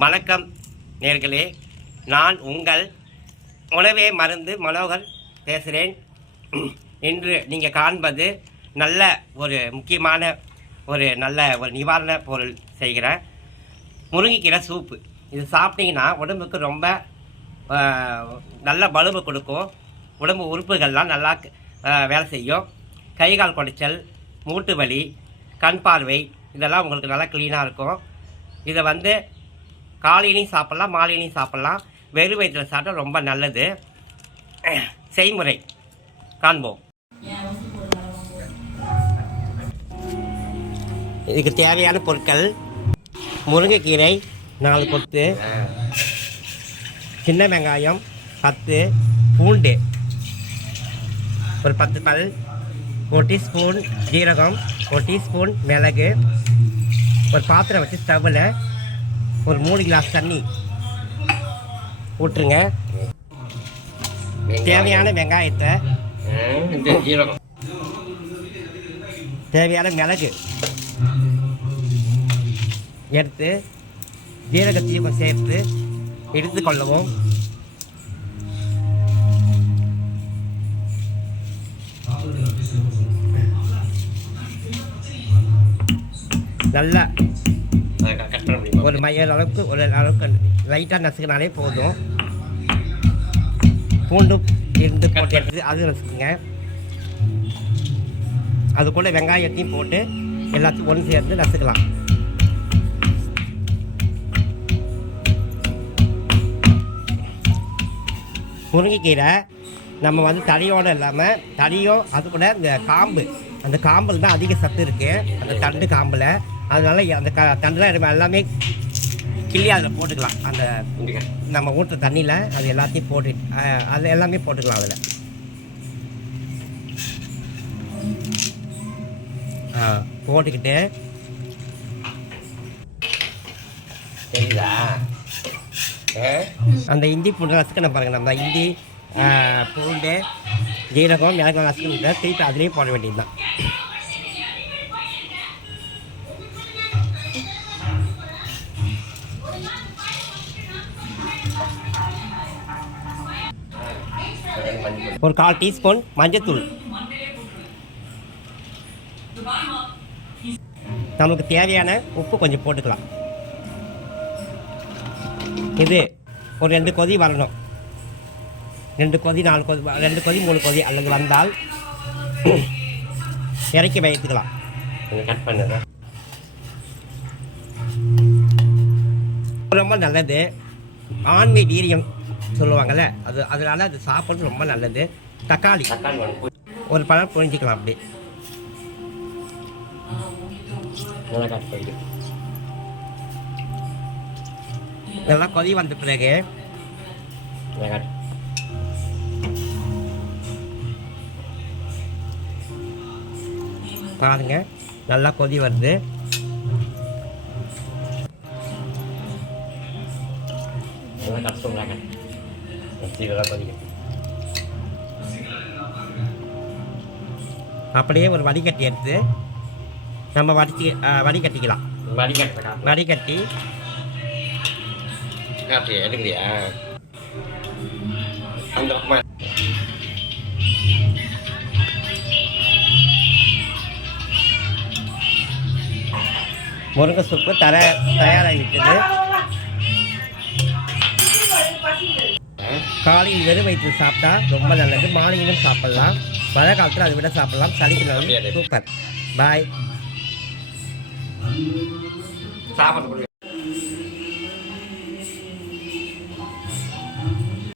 வணக்கம் நேர்களே நான் உங்கள் உணவே மருந்து மனோகர் பேசுகிறேன். இன்று நீங்கள் காண்பது நல்ல ஒரு முக்கியமான ஒரு நல்ல ஒரு நிவாரண பொருள் செய்கிறேன். முருங்கைக்கீரை சூப்பு. இது சாப்பிட்டீங்கன்னா உடம்புக்கு ரொம்ப நல்ல பலுவை கொடுக்கும். உடம்பு உறுப்புகள்லாம் நல்லா வேலை செய்யும். கை கால் குடைச்சல் மூட்டு வலி கண் பார்வை இதெல்லாம் உங்களுக்கு நல்லா க்ளீனாக இருக்கும். இதை வந்து காலையிலையும் சாப்பிட்லாம் மாலையிலையும் சாப்பிட்லாம். வெறும் வயிற்றில் சாப்பிட்டா ரொம்ப நல்லது. செய்முறை. காண்போம். இதுக்கு தேவையான பொருட்கள். முருங்கைக்கீரை நாலு கொத்து. சின்ன வெங்காயம் பத்து. பூண்டு. ஒரு பத்து பல். ஒரு டீஸ்பூன் ஜீரகம். ஒரு டீஸ்பூன் மிளகு. ஒரு பாத்திரம் வச்சு ஸ்டவ்வில் ஒரு மூணு கிளாஸ் தண்ணி ஊற்றுங்க. தேவையான வெங்காயத்தை தேவையான மிளகு எடுத்து ஜீரகத்தையும் சேர்த்து எடுத்து கொள்ளவும். நல்லா ஒரு மயல் அளவுக்கு ஒரு அளவுக்கு லைட்டாக நசுக்கினாலே போதும். பூண்டு இருந்து போட்டு எடுத்து அது நசுக்குங்க. அது கூட வெங்காயத்தையும் போட்டு எல்லாத்தையும் ஒன்று சேர்ந்து நசுக்கலாம். முருங்கைக்கீரை நம்ம வந்து தடியோடு இல்லாமல் தடியும் அது கூட இந்த காம்பு அந்த காம்பில் தான் அதிக சத்து இருக்குது அந்த தண்டு காம்பில். அதனால அந்த க தண்டுலாம் நம்ம எல்லாமே கிள்ளி அதில் போட்டுக்கலாம். அந்த நம்ம ஊற்றுற தண்ணியில் அது எல்லாத்தையும் போட்டு அது எல்லாமே போட்டுக்கலாம் அதில். போட்டுக்கிட்டு. தெரியுதா? அந்த இஞ்சி பூண்டு நசுக்கணும் பாருங்க. நம்ம அஹ், பூண்டு ஜீரகம் மிளகாய் நசுக்கணும் திருப்பி அதுலேயும் போட வேண்டியது தான் ஒரு கால் டீஸ்பூன் மஞ்சத்தூள். நமக்கு தேவையான உப்பு கொஞ்சம் போட்டுக்கலாம். இது ஒரு ரெண்டு கொதி வரணும். ரெண்டு கொதி நாலு கொதி ரெண்டு கொதி மூணு கொதி அல்லது வந்தால் இறக்கி வைத்துக்கலாம். கட் பண்ணுறேன் ரொம்ப நல்லது. ஆண்மை வீரியம் சொல்லுவாங்கள்ல அது அதனால அது சாப்பிட்றது ரொம்ப நல்லது. தக்காளி. ஒரு பழம் புரிஞ்சிக்கலாம் அப்படி. நல்லா கொதி வந்த பிறகு. பாருங்க நல்லா கொதி வருது. நல்லா அப்படியே ஒரு வடிகட்டி எடுத்து நம்ம வடிச்சு வடிகட்டிக்கலாம். வடிகட்ட. காட்டு வடிகட்டி காட்டு எடுக்கிறியா அந்த முருங்கை சூப்பு தர தயாராகி காலையில் வெறும் வயிற்று சாப்பிட்டா ரொம்ப நல்லது. மாலையிலும் சாப்பிடலாம். மழை காலத்தில் அதை விட சாப்பிடலாம். சளிக்கு நல்லது. சூப்பர். பாய். சாப்பிட்டு